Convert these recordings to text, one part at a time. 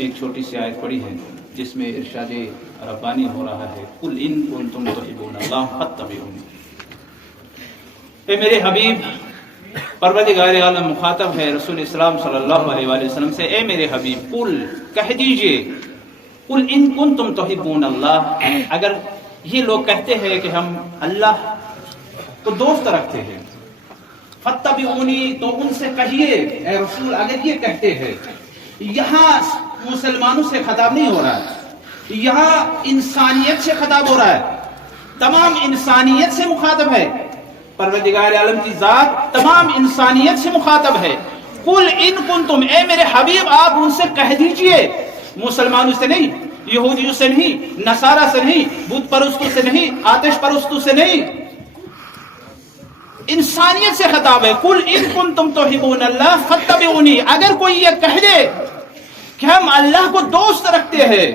ایک چھوٹی سی آیت پڑھی ہے جس میں ارشاد ربانی ہو رہا ہے، قل ان کنتم تحبون اللہ فاتبعونی۔ اے میرے حبیب، پروردگار عالم مخاطب ہے رسول اسلام صلی اللہ علیہ وآلہ وسلم سے، اے میرے حبیب قل، کہہ دیجئے، قل ان کنتم تحبون اللہ، اگر یہ لوگ کہتے ہیں کہ ہم اللہ کو دوست رکھتے ہیں، فاتبعونی، تو ان سے کہیے اے رسول اگر یہ کہتے ہیں۔ یہاں مسلمانوں سے خطاب نہیں ہو رہا ہے، یہاں انسانیت سے خطاب ہو رہا ہے، تمام انسانیت سے مخاطب ہے، پروردگار عالم کی ذات تمام انسانیت سے مخاطب ہے۔ قل ان کنتم، اے میرے حبیب آپ ان سے کہہ دیجئے، مسلمانوں سے نہیں، یہودیوں سے نہیں، نصارہ سے نہیں، بت پرستوں سے نہیں، آتش پرستوں سے نہیں، انسانیت سے خطاب ہے۔ قل ان کنتم تحبون اللہ فاتبعونی، اگر کوئی یہ کہہ دے کہ ہم اللہ کو دوست رکھتے ہیں،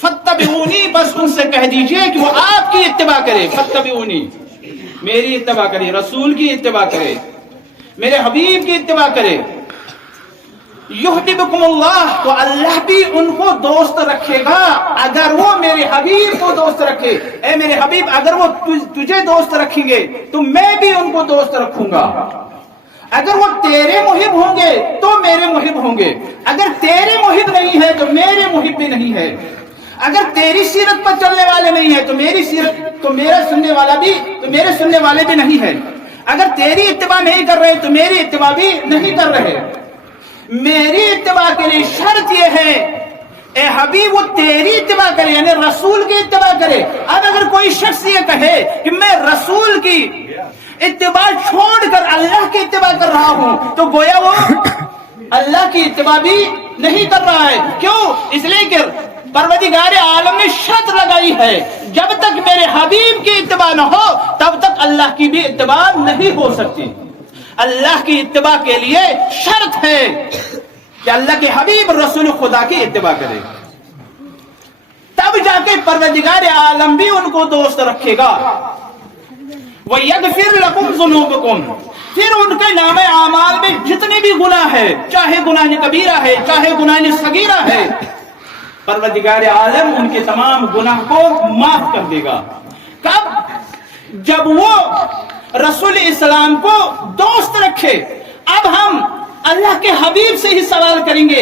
فاتبعونی، بس ان سے کہہ دیجئے کہ وہ آپ کی اتباع کرے، فاتبعونی، میری اتباع کرے، رسول کی اتباع کرے، میرے حبیب کی اتباع کرے۔ یحببکم اللہ، تو اللہ بھی ان کو دوست رکھے گا اگر وہ میرے حبیب کو دوست رکھے۔ اے میرے حبیب اگر وہ تجھے دوست رکھیں گے تو میں بھی ان کو دوست رکھوں گا۔ اگر وہ تیرے محب ہوں گے تو میرے محب ہوں گے، اگر تیرے محب نہیں ہے تو میرے محب بھی نہیں ہے، اگر تیری سیرت پر چلنے والے نہیں ہیں تو میری سیرت، تو میرا سننے والا بھی، تو میرے سننے والے بھی نہیں ہے، اگر تیری اتباع نہیں کر رہے تو میری اتباع بھی نہیں کر رہے۔ میری اتباع کے لیے شرط یہ ہے اے حبیب وہ تیری اتباع کرے، یعنی رسول کی اتباع کرے۔ اب اگر کوئی شخص یہ کہے کہ میں رسول کی اتباع چھوڑ کر اللہ کی اتباع کر رہا ہوں تو گویا وہ اللہ کی اتباع بھی نہیں کر رہا ہے۔ کیوں؟ اس لیے کہ پروردگار عالم نے شرط لگائی ہے جب تک میرے حبیب کی اتباع نہ ہو تب تک اللہ کی بھی اتباع نہیں ہو سکتی۔ اللہ کی اتباع کے لیے شرط ہے کہ اللہ کے حبیب رسول خدا کی اتباع کرے، تب جا کے پروردگار عالم بھی ان کو دوست رکھے گا۔ وَيَغْفِرْ لَكُمْ ذُنُوبَكُمْ، پھر ان کے نام اعمال میں جتنے بھی گناہ ہے، چاہے گناہ کبیرہ ہے چاہے گناہ صغیرہ ہے، پروردگار عالم ان کے تمام گناہ کو معاف کر دے گا۔ کب؟ جب وہ رسول اسلام کو دوست رکھے۔ اب ہم اللہ کے حبیب سے ہی سوال کریں گے،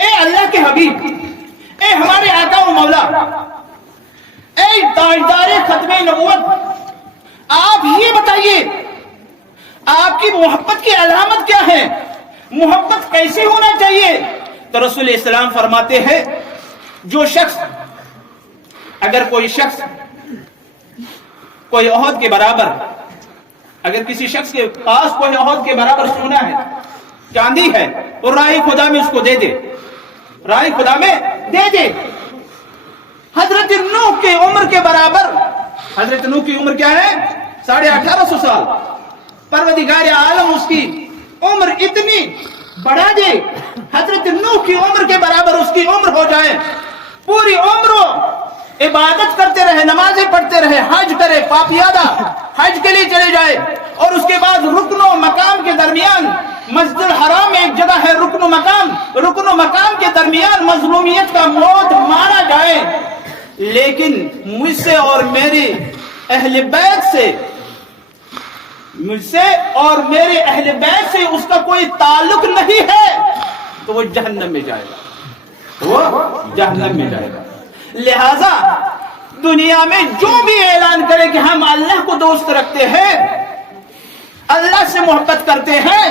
اے اللہ کے حبیب، اے ہمارے آقا و مولا، اے تاجدار ختم نبوت، آپ یہ بتائیے آپ کی محبت کی علامت کیا ہے، محبت کیسے ہونا چاہیے؟ تو رسول اسلام فرماتے ہیں جو شخص، اگر کوئی شخص کوئی عہد کے برابر، اگر کسی شخص کے پاس کوئی عہد کے برابر سونا ہے، چاندی ہے، اور راہ خدا میں اس کو دے دے، راہ خدا میں دے دے۔ حضرت نوح کی عمر کے برابر، حضرت نوح کی عمر کیا ہے؟ 1850 سال، پروردگار عالم اس کی عمر اتنی بڑھا دے، حضرت نوح کی عمر کے برابر اس کی عمر ہو جائے، پوری عمر عبادت کرتے رہے، نمازیں پڑھتے رہے، حج کرے، پاپیادہ حج کے لیے چلے جائے، اور اس کے بعد رکن و مقام کے درمیان، مسجد الحرام میں ایک جگہ ہے رکن و مقام کے درمیان مظلومیت کا موت مارا جائے، لیکن مجھ سے اور میرے اہل بیت سے، مجھ سے اور میرے اہل بیت سے اس کا کوئی تعلق نہیں ہے تو وہ جہنم میں جائے گا، وہ جہنم میں جائے گا۔ لہذا دنیا میں جو بھی اعلان کرے کہ ہم اللہ کو دوست رکھتے ہیں، اللہ سے محبت کرتے ہیں،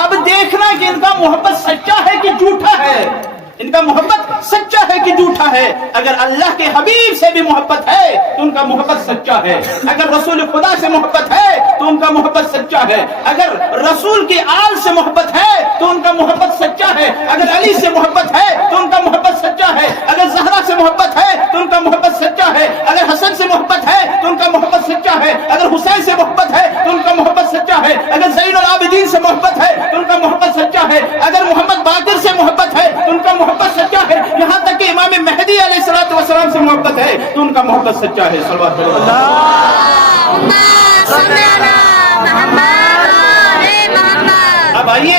اب دیکھنا کہ ان کا محبت سچا ہے کہ جھوٹا ہے، ان کا محبت سچا ہے کہ جھوٹا ہے۔ اگر اللہ کے حبیب سے بھی محبت ہے تو ان کا محبت سچا ہے، اگر رسول خدا سے محبت ہے تو ان کا محبت سچا ہے، اگر رسول کی آل سے محبت ہے تو ان کا محبت سچا ہے، اگر علی سے محبت ہے تو ان کا محبت سچا ہے، اگر زہرا سے محبت ہے تو ان کا محبت سچا ہے، اگر حسن سے محبت ہے تو ان کا محبت سچا ہے، اگر حسین سے محبت ہے تو ان کا محبت سچا ہے، اگر زین العابدین سے محبت ہے تو ان کا محبت سچا ہے، اگر محمد باقر سے محبت ہے تو ان کا محبت سچا ہے، یہاں تک کہ امام مہدی علیہ السلام سے محبت ہے تو ان کا محبت سچا ہے۔ صلوات اب آئیے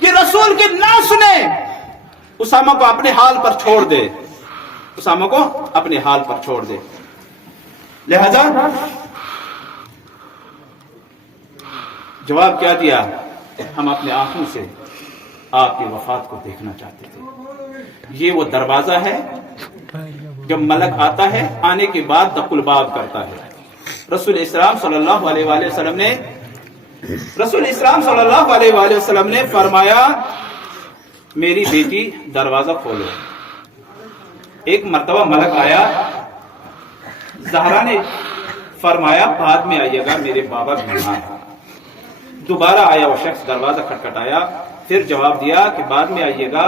کہ رسول کی نہ سنے، اسامہ کو اپنے حال پر چھوڑ دے، اسامہ کو اپنے حال پر چھوڑ دے۔ لہذا جواب کیا دیا؟ ہم اپنے آنکھوں سے آپ کی وفات کو دیکھنا چاہتے تھے۔ یہ وہ دروازہ ہے جب ملک آتا ہے، آنے کے بعد دق الباب کرتا ہے۔ رسول اسلام صلی اللہ علیہ وآلہ وسلم نے فرمایا میری بیٹی دروازہ کھولو۔ ایک مرتبہ ملک آیا، زہرا نے فرمایا بعد میں آئیے گا، میرے بابا بیمار ہیں۔ دوبارہ آیا وہ شخص، دروازہ کھٹکھٹایا، پھر جواب دیا کہ بعد میں آئیے گا،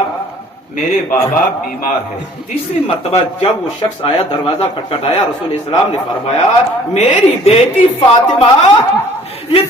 میرے بابا بیمار ہے۔ تیسری مرتبہ جب وہ شخص آیا، دروازہ کھٹکھٹایا، رسول اسلام نے فرمایا میری بیٹی فاطمہ یہ